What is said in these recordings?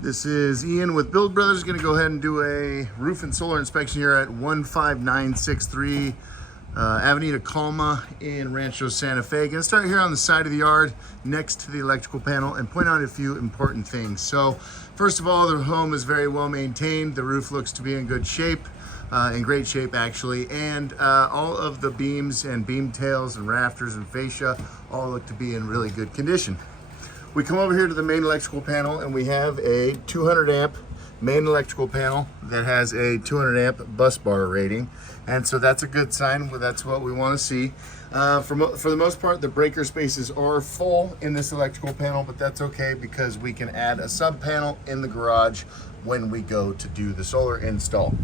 This is Ian with Build Brothers. Going to go ahead and do a roof and solar inspection here at 15963 Avenida Calma in Rancho Santa Fe. Going to start here on the side of the yard next to the electrical panel and point out a few important things. So first of all, the home is very well maintained. The roof looks to be in good shape, in great shape actually, and all of the beams and beam tails and rafters and fascia all look to be in really good condition. We come over here to the main electrical panel and we have a 200 amp main electrical panel that has a 200 amp bus bar rating. And so that's a good sign. That's what we want to see. For the most part, the breaker spaces are full in this electrical panel, but that's okay because we can add a sub panel in the garage when we go to do the solar install.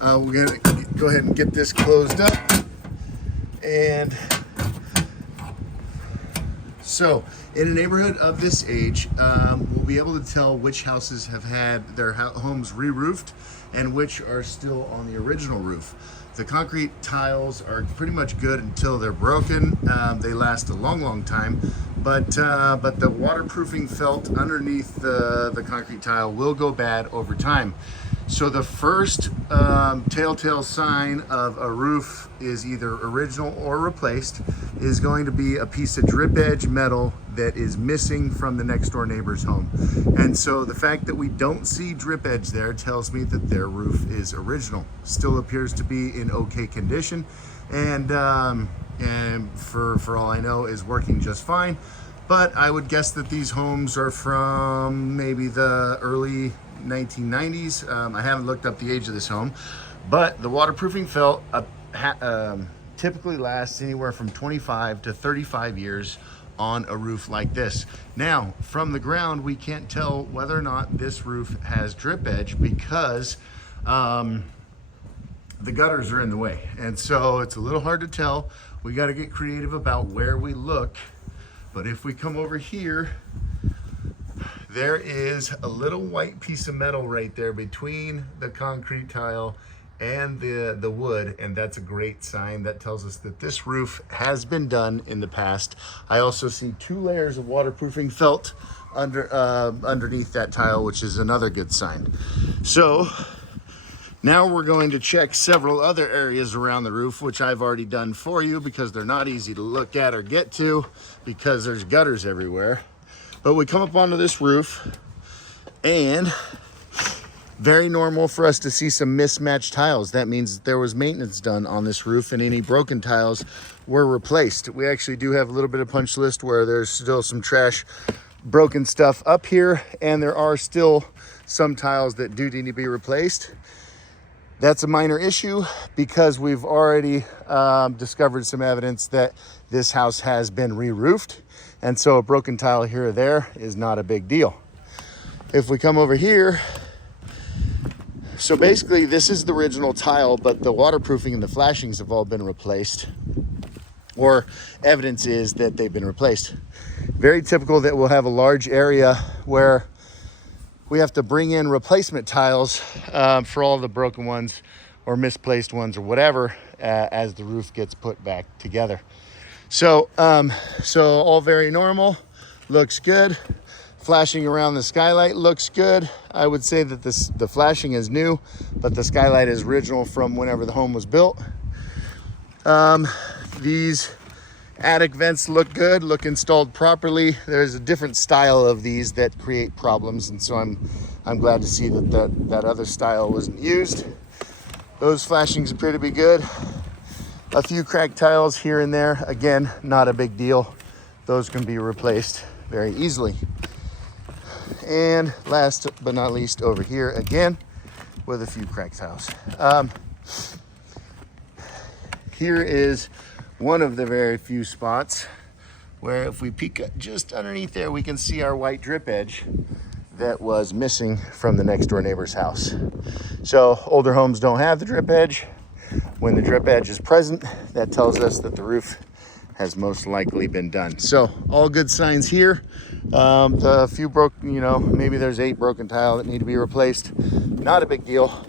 We're gonna go ahead and get this closed up. And so in a neighborhood of this age, we'll be able to tell which houses have had their homes re-roofed and which are still on the original roof. The concrete tiles are pretty much good until they're broken. They last a long time, but the waterproofing felt underneath the concrete tile will go bad over time. So the first telltale sign of a roof is either original or replaced is going to be a piece of drip edge metal that is missing from the next door neighbor's home. And so the fact that we don't see drip edge there tells me that their roof is original. Still appears to be in okay condition, and for all I know is working just fine. But I would guess that these homes are from maybe the early 1990s. I haven't looked up the age of this home, but the waterproofing felt typically lasts anywhere from 25 to 35 years on a roof like this. Now, from the ground, we can't tell whether or not this roof has drip edge because the gutters are in the way. And so it's a little hard to tell. We got to get creative about where we look. But if we come over here, there is a little white piece of metal right there between the concrete tile and the wood, and that's a great sign. That tells us that this roof has been done in the past. I also see 2 layers of waterproofing felt underneath that tile, which is another good sign. So now we're going to check several other areas around the roof, which I've already done for you because they're not easy to look at or get to because there's gutters everywhere. But we come up onto this roof, and very normal for us to see some mismatched tiles. That means there was maintenance done on this roof and any broken tiles were replaced. We actually do have a little bit of punch list where there's still some trash, broken stuff up here, and there are still some tiles that do need to be replaced. That's a minor issue because we've already discovered some evidence that this house has been re-roofed. And so a broken tile here or there is not a big deal. If we come over here, so basically this is the original tile, but the waterproofing and the flashings have all been replaced, or evidence is that they've been replaced. Very typical that we'll have a large area where we have to bring in replacement tiles for all the broken ones or misplaced ones or whatever as the roof gets put back together. So all very normal, looks good. Flashing around the skylight looks good. I would say that the flashing is new, but the skylight is original from whenever the home was built. These attic vents look good, look installed properly. There's a different style of these that create problems, and so I'm glad to see that other style wasn't used. Those flashings appear to be good. A few cracked tiles here and there, again, not a big deal. Those can be replaced very easily. And last but not least, over here again with a few cracked tiles. Here is one of the very few spots where if we peek just underneath there, we can see our white drip edge that was missing from the next door neighbor's house. So older homes don't have the drip edge. When the drip edge is present, that tells us that the roof has most likely been done. So all good signs here. The few broken, maybe there's 8 broken tile that need to be replaced. Not a big deal.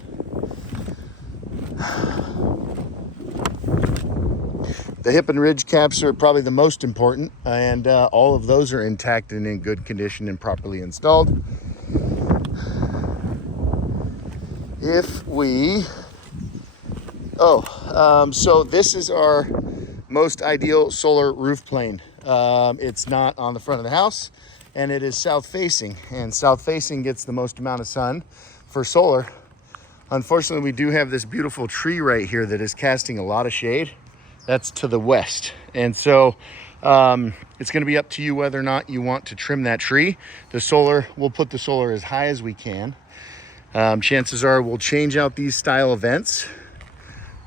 The hip and ridge caps are probably the most important, and all of those are intact and in good condition and properly installed. If we, so this is our most ideal solar roof plane. It's not on the front of the house, and it is south facing, and south facing gets the most amount of sun for solar. Unfortunately, we do have this beautiful tree right here that is casting a lot of shade. That's to the west, and so it's going to be up to you whether or not you want to trim that tree. We'll put the solar as high as we can. Chances are we'll change out these style of vents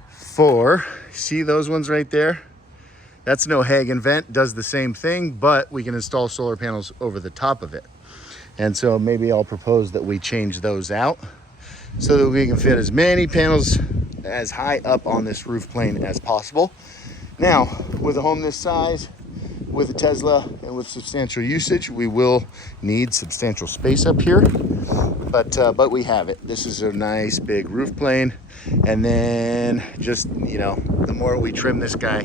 for, see those ones right there? That's no Hagen vent, does the same thing, but we can install solar panels over the top of it. And so maybe I'll propose that we change those out so that we can fit as many panels as high up on this roof plane as possible. Now, with a home this size, with a Tesla and with substantial usage, we will need substantial space up here, but we have it. This is a nice big roof plane, and then just, the more we trim this guy,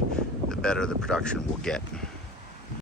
the better the production we'll get.